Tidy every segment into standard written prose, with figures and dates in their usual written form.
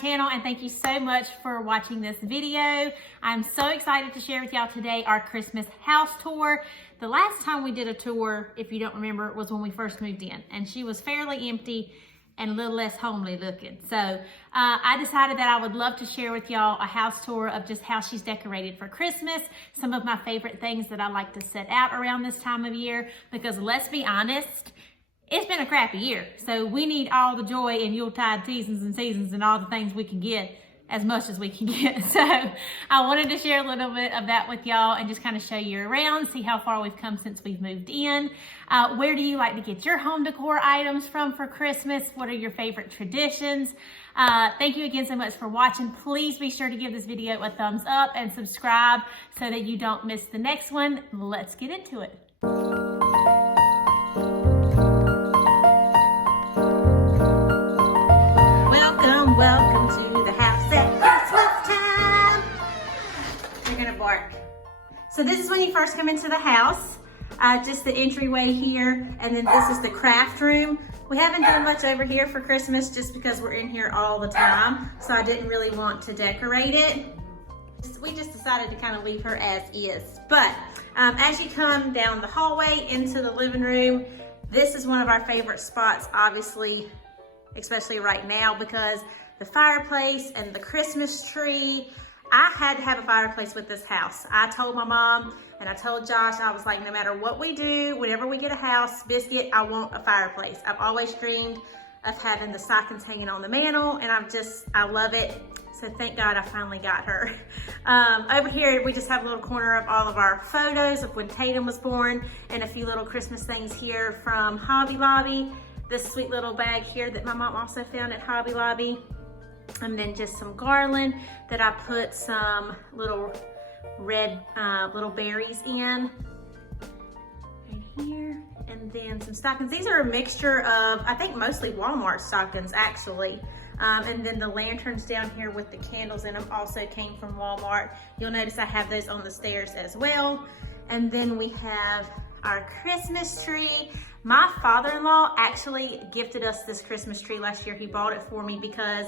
channel, and thank you so much for watching this video. I'm so excited to share with y'all today our Christmas house tour. The last time we did a tour, if you don't remember, was when we first moved in, and she was fairly empty and a little less homely looking. So I decided that I would love to share with y'all a house tour of just how she's decorated for Christmas, some of my favorite things that I like to set out around this time of year, because let's be honest, it's been a crappy year. So we need all the joy and Yuletide seasons and all the things we can get, as much as we can get. So I wanted to share a little bit of that with y'all and just kind of show you around, see how far we've come since we've moved in. Where do you like to get your home decor items from for Christmas? What are your favorite traditions? Thank you again so much for watching. Please be sure to give this video a thumbs up and subscribe so that you don't miss the next one. Let's get into it. Welcome to the house at Christmas time. You're gonna bark. So this is when you first come into the house. Just the entryway here, and then this is the craft room. We haven't done much over here for Christmas just because we're in here all the time, so I didn't really want to decorate it. We just decided to kind of leave her as is. But as you come down the hallway into the living room, this is one of our favorite spots, obviously, especially right now, because the fireplace and the Christmas tree. I had to have a fireplace with this house. I told my mom and I told Josh, I was like, no matter what we do, whenever we get a house, Biscuit, I want a fireplace. I've always dreamed of having the stockings hanging on the mantle, and I love it. So thank God I finally got her. Over here, we just have a little corner of all of our photos of when Tatum was born, and a few little Christmas things here from Hobby Lobby. This sweet little bag here that my mom also found at Hobby Lobby. And then just some garland that I put some little red little berries in right here. And then some stockings. These are a mixture of, I think, mostly Walmart stockings actually. And then the lanterns down here with the candles in them also came from Walmart. You'll notice I have those on the stairs as well. And then we have our Christmas tree. My father-in-law actually gifted us this Christmas tree last year. He bought it for me because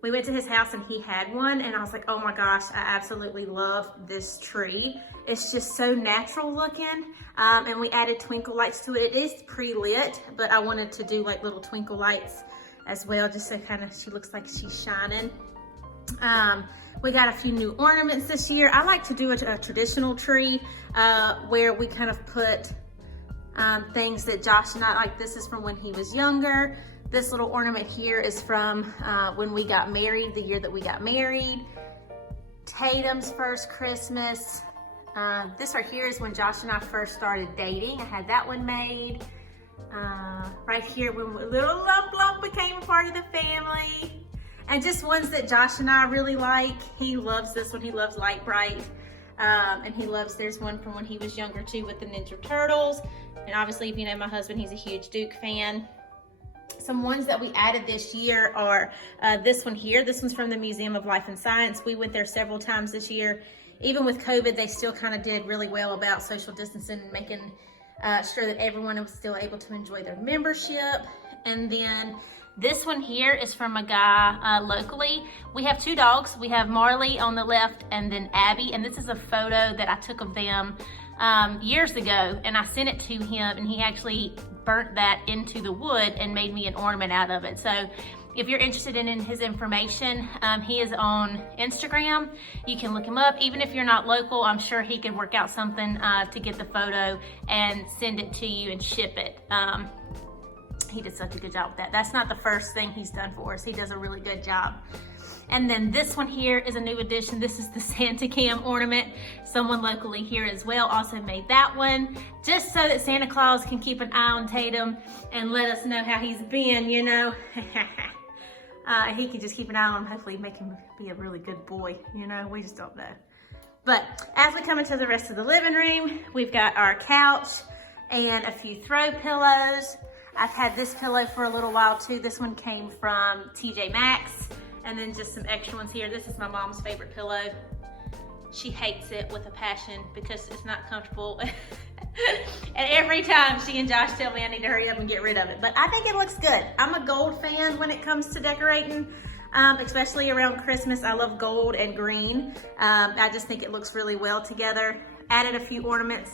we went to his house and he had one, and I was like, oh my gosh, I absolutely love this tree. It's just so natural looking. And we added twinkle lights to it. It is pre-lit, but I wanted to do like little twinkle lights as well, just so kind of she looks like she's shining. We got a few new ornaments this year. I like to do a traditional tree where we kind of put things that Josh and I like. This is from when he was younger. This little ornament here is from when we got married, the year that we got married. Tatum's first Christmas. This right here is when Josh and I first started dating. I had that one made. Right here when little Lump became a part of the family. And just ones that Josh and I really like. He loves this one. He loves Light Bright. And he loves, there's one from when he was younger too with the Ninja Turtles. And obviously, if you know my husband, he's a huge Duke fan. Some ones that we added this year are this one here. This one's from the Museum of Life and Science. We went there several times this year. Even with COVID, they still kind of did really well about social distancing and making sure that everyone was still able to enjoy their membership. And then this one here is from a guy locally. We have two dogs. We have Marley on the left and then Abby. And this is a photo that I took of them years ago, and I sent it to him, and he actually burnt that into the wood and made me an ornament out of it. So if you're interested in his information, he is on Instagram. You can look him up. Even if you're not local, I'm sure he could work out something to get the photo and send it to you and ship it. He did such a good job with that. That's not the first thing he's done for us. He does a really good job. And then this one here is a new addition. This is the Santa Cam ornament. Someone locally here as well also made that one, just so that Santa Claus can keep an eye on Tatum and let us know how he's been, you know. He can just keep an eye on him, hopefully make him be a really good boy, you know, we just don't know. But as we come into the rest of the living room, we've got our couch and a few throw pillows. I've had this pillow for a little while too. This one came from TJ Maxx. And then just some extra ones here. This is my mom's favorite pillow. She hates it with a passion because it's not comfortable. And every time she and Josh tell me I need to hurry up and get rid of it. But I think it looks good. I'm a gold fan when it comes to decorating. especially around Christmas. I love gold and green. I just think it looks really well together. Added a few ornaments,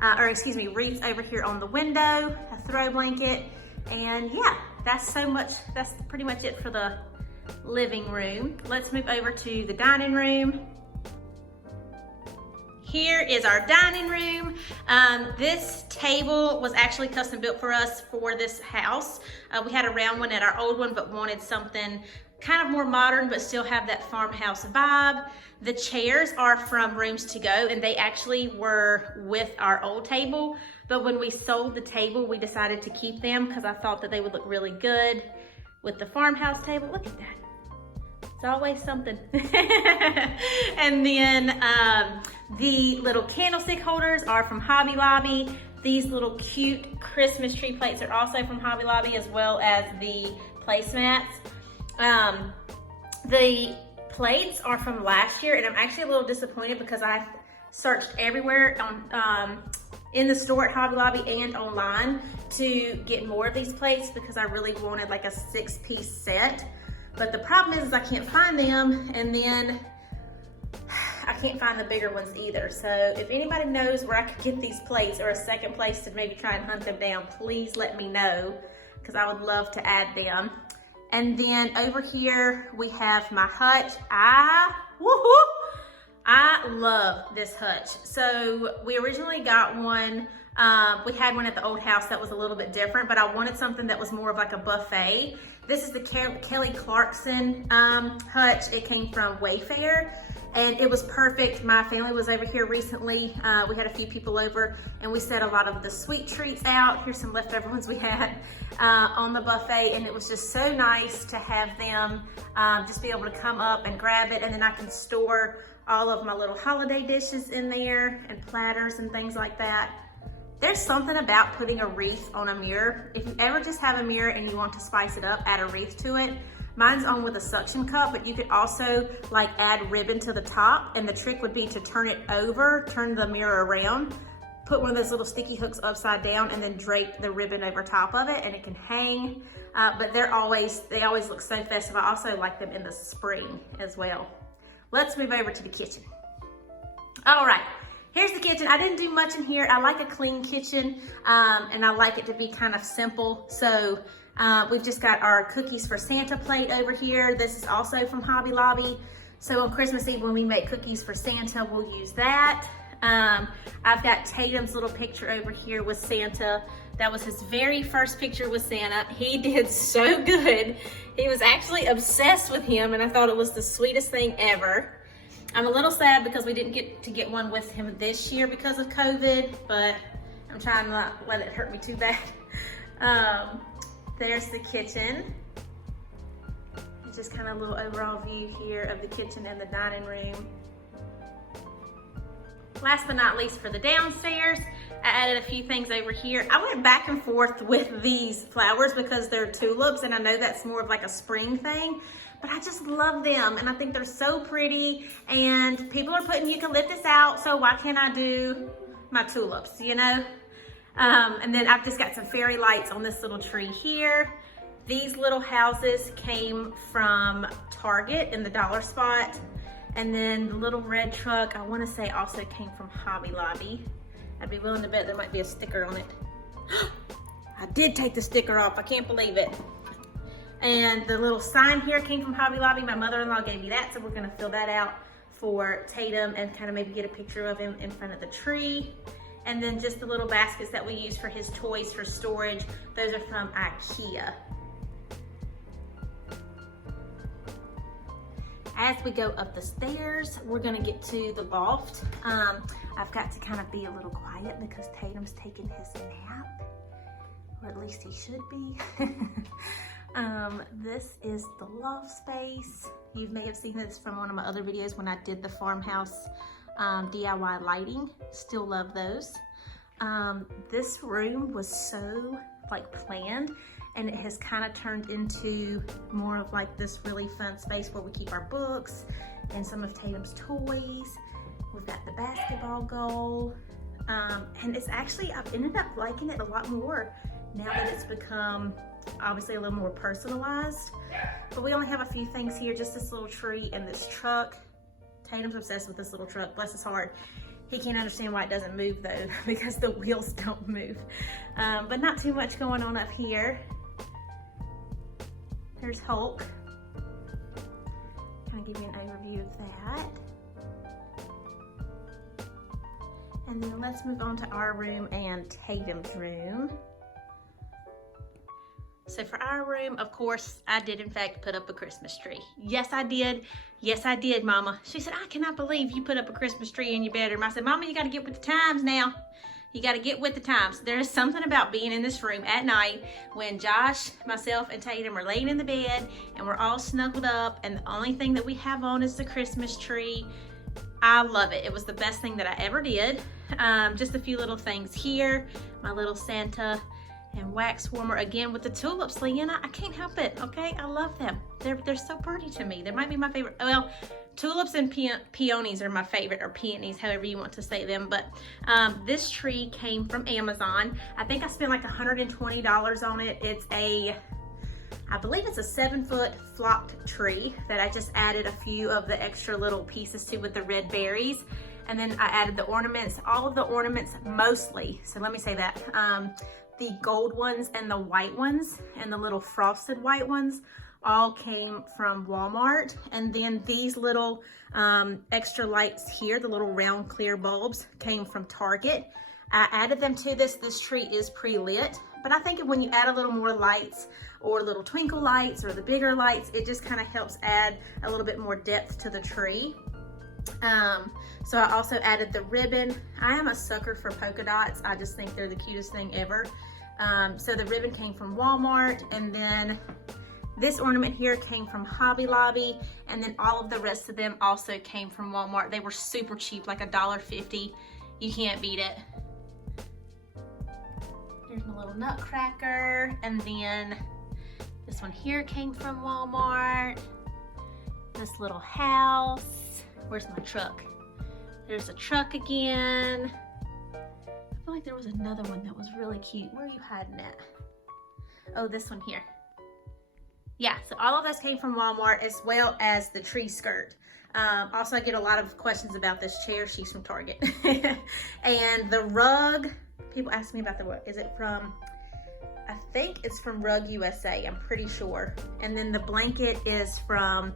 wreaths over here on the window, a throw blanket, and yeah, that's pretty much it for the living room. Let's move over to the dining room. Here is our dining room. This table was actually custom built for us for this house. We had a round one at our old one, but wanted something kind of more modern, but still have that farmhouse vibe. The chairs are from Rooms to Go, and they actually were with our old table. But when we sold the table, we decided to keep them because I thought that they would look really good with the farmhouse table. Look at that. It's always something. And then the little candlestick holders are from Hobby Lobby. These little cute Christmas tree plates are also from Hobby Lobby, as well as the placemats. The plates are from last year, and I'm actually a little disappointed because I searched everywhere on in the store at Hobby Lobby and online to get more of these plates because I really wanted like a 6-piece set. But the problem is I can't find them, and then I can't find the bigger ones either. So if anybody knows where I could get these plates or a second place to maybe try and hunt them down, please let me know because I would love to add them. And then over here we have my hutch. I love this hutch. So we originally got one, we had one at the old house that was a little bit different, but I wanted something that was more of like a buffet. This is the Kelly Clarkson hutch. It came from Wayfair, and it was perfect. My family was over here recently. We had a few people over, and we set a lot of the sweet treats out. Here's some leftover ones we had on the buffet, and it was just so nice to have them just be able to come up and grab it, and then I can store all of my little holiday dishes in there and platters and things like that. There's something about putting a wreath on a mirror. If you ever just have a mirror and you want to spice it up, add a wreath to it. Mine's on with a suction cup, but you could also like add ribbon to the top, and the trick would be to turn it over, turn the mirror around, put one of those little sticky hooks upside down, and then drape the ribbon over top of it, and it can hang. But they always look so festive. I also like them in the spring as well. Let's move over to the kitchen. All right. Here's the kitchen. I didn't do much in here. I like a clean kitchen, and I like it to be kind of simple. So we've just got our cookies for Santa plate over here. This is also from Hobby Lobby. So on Christmas Eve when we make cookies for Santa, we'll use that. I've got Tatum's little picture over here with Santa. That was his very first picture with Santa. He did so good. He was actually obsessed with him, and I thought it was the sweetest thing ever. I'm a little sad because we didn't get to get one with him this year because of COVID, but I'm trying not to let it hurt me too bad. There's the kitchen. It's just kind of a little overall view here of the kitchen and the dining room. Last but not least, for the downstairs, I added a few things over here. I went back and forth with these flowers because they're tulips, and I know that's more of like a spring thing, but I just love them, and I think they're so pretty, and people are putting eucalyptus out, so why can't I do my tulips, you know? And then I've just got some fairy lights on this little tree here. These little houses came from Target in the dollar spot. And then the little red truck, I want to say also came from Hobby Lobby. I'd be willing to bet there might be a sticker on it. I did take the sticker off, I can't believe it. And the little sign here came from Hobby Lobby. My mother-in-law gave me that, so we're gonna fill that out for Tatum and kind of maybe get a picture of him in front of the tree. And then just the little baskets that we use for his toys for storage. Those are from Ikea. As we go up the stairs, we're gonna get to the loft. I've got to kind of be a little quiet because Tatum's taking his nap, or at least he should be. This is the loft space. You may have seen this from one of my other videos when I did the farmhouse DIY lighting. Still love those. This room was so like planned, and it has kind of turned into more of like this really fun space where we keep our books and some of Tatum's toys. We've got the basketball goal. And it's actually, I've ended up liking it a lot more now that it's become obviously a little more personalized. But we only have a few things here, just this little tree and this truck. Tatum's obsessed with this little truck, bless his heart. He can't understand why it doesn't move though, because the wheels don't move. But not too much going on up here. There's Hulk. Kind of give you an overview of that. And then let's move on to our room and Tatum's room. So for our room, of course, I did in fact put up a Christmas tree. Yes, I did. Yes, I did, Mama. She said, I cannot believe you put up a Christmas tree in your bedroom. I said, Mama, you got to get with the times now. You got to get with the times. There is something about being in this room at night when Josh, myself, and Tatum are laying in the bed and we're all snuggled up and the only thing that we have on is the Christmas tree. I love it. It was the best thing that I ever did. Just a few little things here. My little Santa and wax warmer again with the tulips, Leanna. I can't help it, okay? I love them. They're so pretty to me. They might be my favorite. Well, tulips and peonies are my favorite, or peonies, however you want to say them. But this tree came from Amazon. I think I spent like $120 on it. It's I believe it's a 7-foot flocked tree that I just added a few of the extra little pieces to with the red berries. And then I added the ornaments, all of the ornaments mostly. So let me say that. The gold ones and the white ones and the little frosted white ones all came from Walmart. And then these little extra lights here, the little round clear bulbs, came from Target. I added them to this. This tree is pre-lit, but I think when you add a little more lights or little twinkle lights or the bigger lights, it just kind of helps add a little bit more depth to the tree. So I also added the ribbon. I am a sucker for polka dots. I just think they're the cutest thing ever. So the ribbon came from Walmart, and then this ornament here came from Hobby Lobby, and then all of the rest of them also came from Walmart. They were super cheap, like $1.50. You can't beat it. Here's my little nutcracker, and then this one here came from Walmart. This little house. Where's my truck? There's a truck again. I feel like there was another one that was really cute. Where are you hiding at? Oh, this one here. Yeah, so all of those came from Walmart, as well as the tree skirt. Also, I get a lot of questions about this chair. She's from Target. And the rug, people ask me about the rug. Is it from, I think it's from Rug USA, I'm pretty sure. And then the blanket is from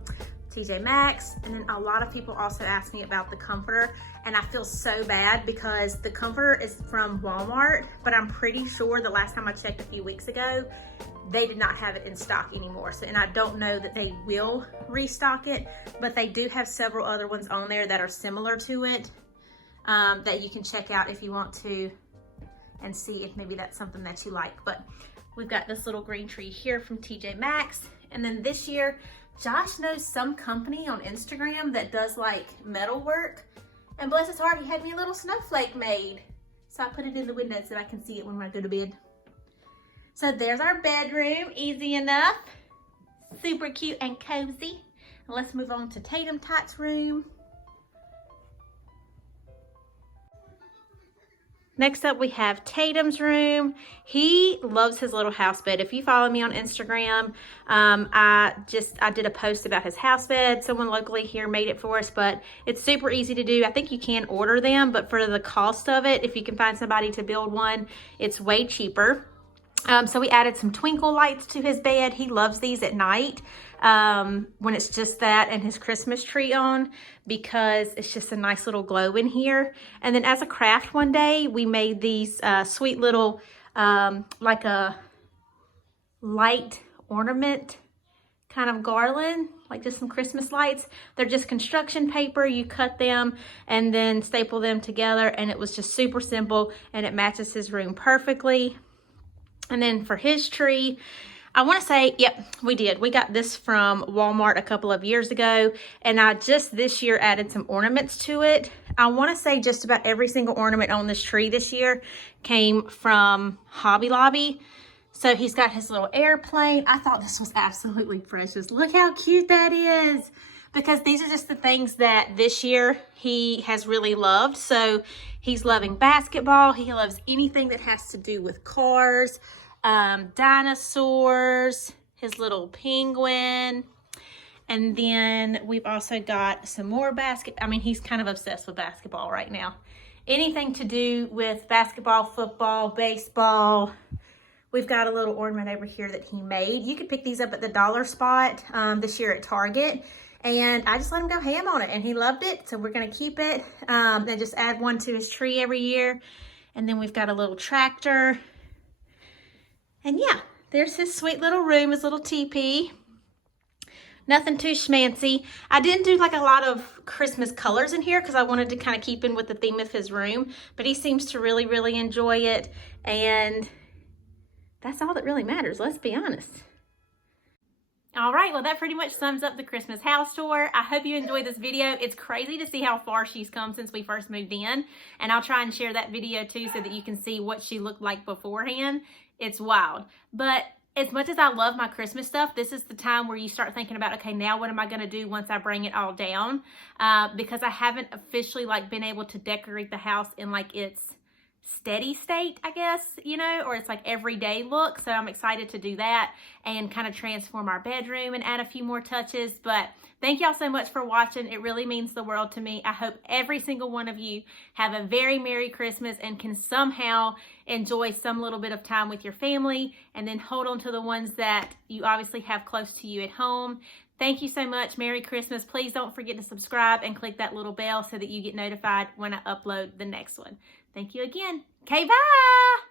TJ Maxx. And then a lot of people also ask me about the comforter, and I feel so bad because the comforter is from Walmart, but I'm pretty sure the last time I checked a few weeks ago, they did not have it in stock anymore. So, and I don't know that they will restock it, but they do have several other ones on there that are similar to it that you can check out if you want to and see if maybe that's something that you like. But we've got this little green tree here from TJ Maxx. And then this year, Josh knows some company on Instagram that does like metal work, and bless his heart, he had me a little snowflake made. So I put it in the window so I can see it when I go to bed. So there's our bedroom, easy enough, super cute and cozy. And let's move on to Tatum Tot's room. Next up, we have Tatum's room. He loves his little house bed. If you follow me on Instagram, I did a post about his house bed. Someone locally here made it for us, but it's super easy to do. I think you can order them, but for the cost of it, if you can find somebody to build one, it's way cheaper. So we added some twinkle lights to his bed. He loves these at night when it's just that and his Christmas tree on, because it's just a nice little glow in here. And then as a craft one day, we made these sweet little, like a light ornament kind of garland, like just some Christmas lights. They're just construction paper. You cut them and then staple them together, and it was just super simple, and it matches his room perfectly. And then for his tree, I want to say, yep, we did. We got this from Walmart a couple of years ago, and I just this year added some ornaments to it. I want to say just about every single ornament on this tree this year came from Hobby Lobby. So he's got his little airplane. I thought this was absolutely precious. Look how cute that is. Because these are just the things that this year he has really loved. So he's loving basketball. He loves anything that has to do with cars. dinosaurs, his little penguin. And then we've also got some more he's kind of obsessed with basketball right now. Anything to do with basketball, football, baseball. We've got a little ornament over here that he made. You could pick these up at the dollar spot this year at Target. And I just let him go ham on it, and he loved it. So we're gonna keep it and just add one to his tree every year. And then we've got a little tractor. And yeah, there's his sweet little room, his little teepee. Nothing too schmancy. I didn't do like a lot of Christmas colors in here because I wanted to kind of keep in with the theme of his room, but he seems to really, really enjoy it. And that's all that really matters, let's be honest. All right, well, that pretty much sums up the Christmas house tour. I hope you enjoyed this video. It's crazy to see how far she's come since we first moved in, and I'll try and share that video too so that you can see what she looked like beforehand. It's wild. But as much as I love my Christmas stuff, this is the time where you start thinking about, okay, now what am I going to do once I bring it all down? Because I haven't officially been able to decorate the house in its steady state, I guess, or it's everyday look. So I'm excited to do that and kind of transform our bedroom and add a few more touches. But thank y'all so much for watching. It really means the world to me. I hope every single one of you have a very Merry Christmas and can somehow enjoy some little bit of time with your family, and then hold on to the ones that you obviously have close to you at home. Thank you so much. Merry Christmas. Please don't forget to subscribe and click that little bell so that you get notified when I upload the next one. Thank you again. Okay, bye.